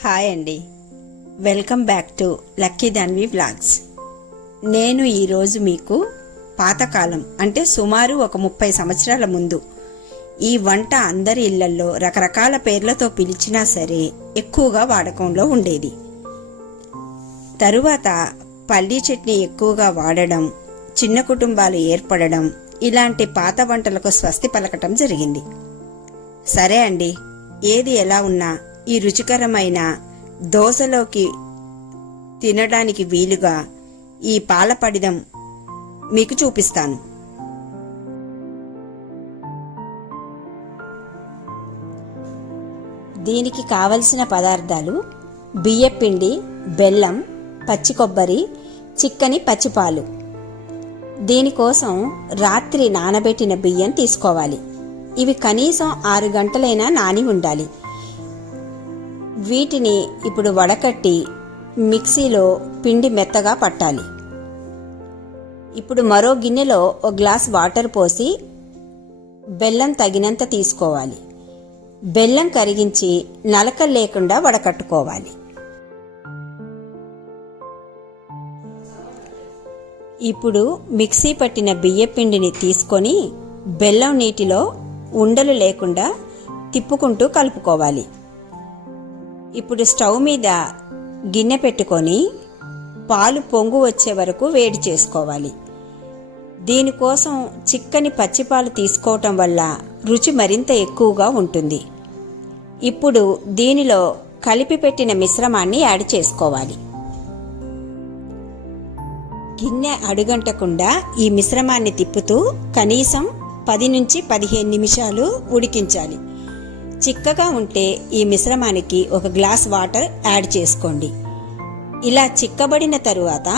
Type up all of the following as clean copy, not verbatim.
Hi అండి, welcome back to luckydaanvivlogs. నేను ఈరోజు మీకు పాతకాలం అంటే సుమారు ఒక 30 సంవత్సరాల ముందు ఈ వంట అందరి ఇళ్లల్లో రకరకాల పేర్లతో పిలిచినా సరే ఎక్కువగా వాడకంలో ఉండేది. తరువాత పల్లీ చట్నీ ఎక్కువగా వాడడం, చిన్న కుటుంబాలు ఏర్పడడం, ఇలాంటి పాత వంటలకు స్వస్తి పలకటం జరిగింది. సరే అండి, ఏది ఎలా ఉన్నా ఈ రుచికరమైన దోసలోకి తినడానికి వీలుగా ఈ పాల పడిదం మీకు చూపిస్తాను. దీనికి కావలసిన పదార్థాలు: బియ్యపిండి, బెల్లం, పచ్చి కొబ్బరి, చిక్కని పచ్చిపాలు. దీనికోసం రాత్రి నానబెట్టిన బియ్యం తీసుకోవాలి. ఇవి కనీసం 6 గంటలైనా నాని ఉండాలి. వీటిని ఇప్పుడు వడకట్టి మిక్సీలో పిండి మెత్తగా పట్టాలి. ఇప్పుడు మరో గిన్నెలో 1 గ్లాస్ వాటర్ పోసి బెల్లం తగినంత తీసుకోవాలి. బెల్లం కరిగించి నలకలు లేకుండా వడకట్టుకోవాలి. ఇప్పుడు మిక్సీ పట్టిన బియ్యపిండిని తీసుకొని బెల్లం నీటిలో ఉండలు లేకుండా తిప్పుకుంటూ కలుపుకోవాలి. ఇప్పుడు స్టవ్ మీద గిన్నె పెట్టుకొని పాలు పొంగు వచ్చే వరకు వేడి చేసుకోవాలి. దీనికోసం చిక్కని పచ్చిపాలు తీసుకోవటం వల్ల రుచి మరింత ఎక్కువగా ఉంటుంది. ఇప్పుడు దీనిలో కలిపి పెట్టిన మిశ్రమాన్ని యాడ్ చేసుకోవాలి. గిన్నె అడుగంటకుండా ఈ మిశ్రమాన్ని తిప్పుతూ కనీసం 10 నుంచి 15 నిమిషాలు ఉడికించాలి. చిక్కగా ఉంటే ఈ మిశ్రమానికి 1 గ్లాస్ వాటర్ యాడ్ చేసుకోండి. ఇలా చిక్కబడిన తరువాత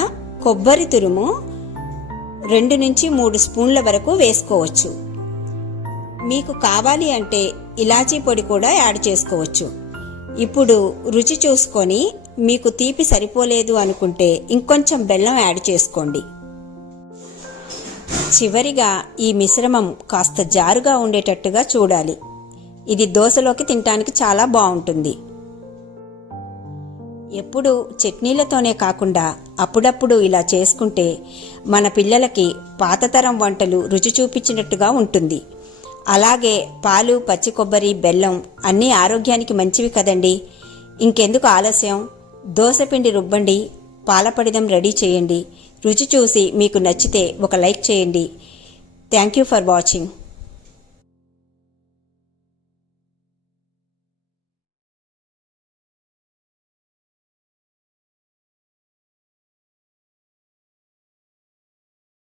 కొబ్బరి తురుము 2 నుంచి 3 స్పూన్ల వరకు వేసుకోవచ్చు. మీకు కావాలి అంటే ఇలాచీ పొడి కూడా యాడ్ చేసుకోవచ్చు. ఇప్పుడు రుచి చూసుకొని మీకు తీపి సరిపోలేదు అనుకుంటే ఇంకొంచెం బెల్లం యాడ్ చేసుకోండి. చివరిగా ఈ మిశ్రమం కాస్త జారుగా ఉండేటట్టుగా చూడాలి. ఇది దోసలోకి తినడానికి చాలా బాగుంటుంది. ఎప్పుడు చట్నీలతోనే కాకుండా అప్పుడప్పుడు ఇలా చేసుకుంటే మన పిల్లలకి పాతతరం వంటలు రుచి చూపించినట్టుగా ఉంటుంది. అలాగే పాలు, పచ్చి కొబ్బరి, బెల్లం అన్నీ ఆరోగ్యానికి మంచివి కదండి. ఇంకెందుకు ఆలస్యం? దోసపిండి రుబ్బండి, పాలపడిదం రెడీ చేయండి. రుచి చూసి మీకు నచ్చితే ఒక లైక్ చేయండి. Thank you for watching.